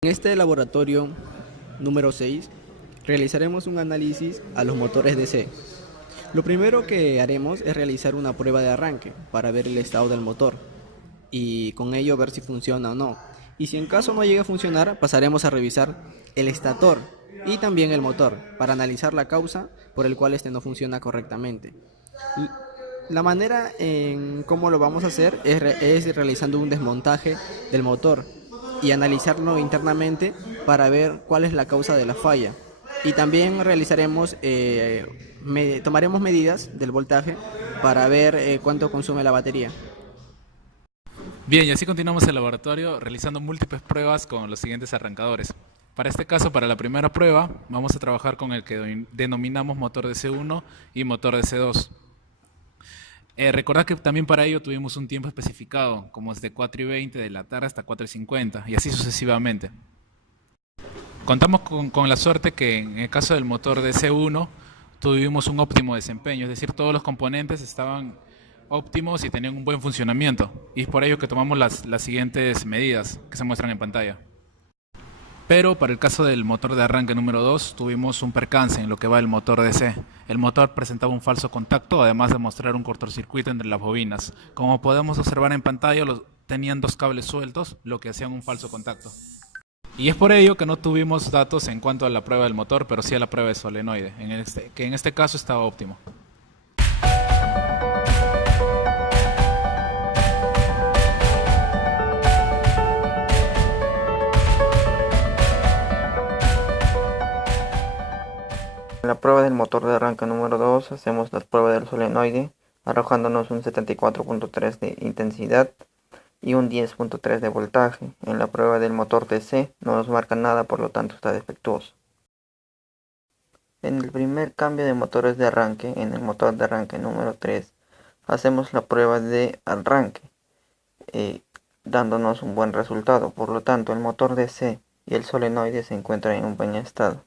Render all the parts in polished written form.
En este laboratorio número 6 realizaremos un análisis a los motores DC. Lo primero que haremos es realizar una prueba de arranque para ver el estado del motor y con ello ver si funciona o no. Y si en caso no llegue a funcionar, pasaremos a revisar el estator y también el motor para analizar la causa por el cual este no funciona correctamente. La manera en cómo lo vamos a hacer es realizando un desmontaje del motor y analizarlo internamente para ver cuál es la causa de la falla. Y también tomaremos medidas del voltaje para ver cuánto consume la batería. Bien, y así continuamos el laboratorio realizando múltiples pruebas con los siguientes arrancadores. Para este caso, para la primera prueba, vamos a trabajar con el que denominamos motor de C1 y motor de C2. Recordad que también para ello tuvimos un tiempo especificado, como es de 4:20 de la tarde hasta 4:50, y así sucesivamente. Contamos con la suerte que en el caso del motor de C1 tuvimos un óptimo desempeño, es decir, todos los componentes estaban óptimos y tenían un buen funcionamiento. Y es por ello que tomamos las siguientes medidas que se muestran en pantalla. Pero para el caso del motor de arranque número 2 tuvimos un percance en lo que va del motor DC. El motor presentaba un falso contacto, además de mostrar un cortocircuito entre las bobinas. Como podemos observar en pantalla, tenían dos cables sueltos, lo que hacían un falso contacto. Y es por ello que no tuvimos datos en cuanto a la prueba del motor, pero sí a la prueba de solenoide, que en este caso estaba óptimo. En la prueba del motor de arranque número 2 hacemos la prueba del solenoide, arrojándonos un 74.3 de intensidad y un 10.3 de voltaje. En la prueba del motor DC no nos marca nada, por lo tanto está defectuoso. En el primer cambio de motores de arranque, en el motor de arranque número 3, hacemos la prueba de arranque, dándonos un buen resultado. Por lo tanto, el motor DC y el solenoide se encuentran en un buen estado.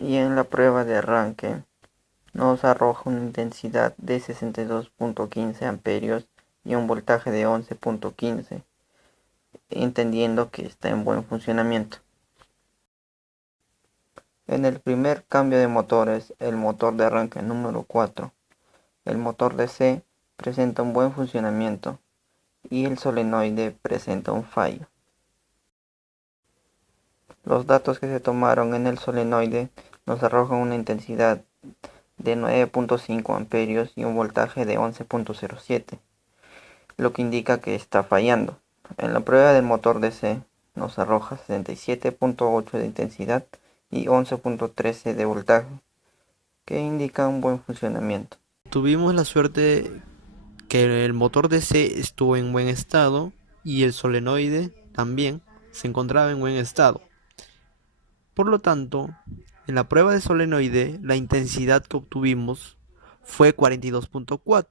Y en la prueba de arranque nos arroja una intensidad de 62.15 amperios y un voltaje de 11.15, entendiendo que está en buen funcionamiento. En el primer cambio de motores, el motor de arranque número 4, el motor DC presenta un buen funcionamiento y el solenoide presenta un fallo. Los datos que se tomaron en el solenoide nos arrojan una intensidad de 9.5 amperios y un voltaje de 11.07, lo que indica que está fallando. En la prueba del motor DC nos arroja 77.8 de intensidad y 11.13 de voltaje, que indica un buen funcionamiento. Tuvimos la suerte que el motor DC estuvo en buen estado y el solenoide también se encontraba en buen estado. Por lo tanto, en la prueba de solenoide la intensidad que obtuvimos fue 42.4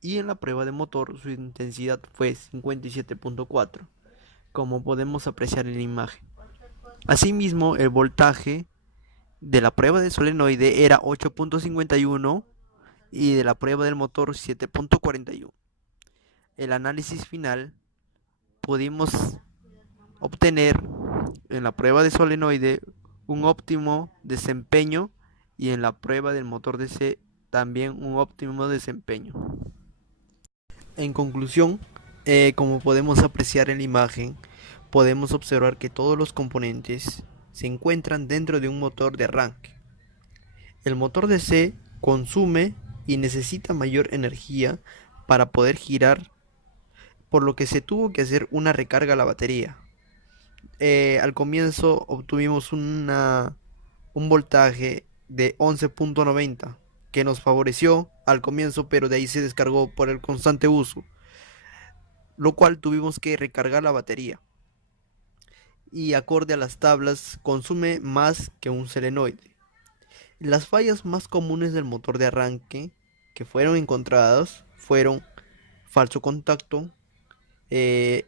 y en la prueba de motor su intensidad fue 57.4, como podemos apreciar en la imagen. Asimismo, el voltaje de la prueba de solenoide era 8.51 y de la prueba del motor 7.41. El análisis final pudimos obtener en la prueba de solenoide un óptimo desempeño y en la prueba del motor DC también un óptimo desempeño. En conclusión, como podemos apreciar en la imagen, podemos observar que todos los componentes se encuentran dentro de un motor de arranque. El motor DC consume y necesita mayor energía para poder girar, por lo que se tuvo que hacer una recarga a la batería. Al comienzo obtuvimos un voltaje de 11.90 que nos favoreció al comienzo, pero de ahí se descargó por el constante uso, lo cual tuvimos que recargar la batería. Y acorde a las tablas, consume más que un solenoide. Las fallas más comunes del motor de arranque que fueron encontradas fueron falso contacto,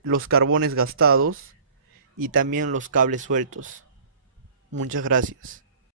los carbones gastados y también los cables sueltos. Muchas gracias.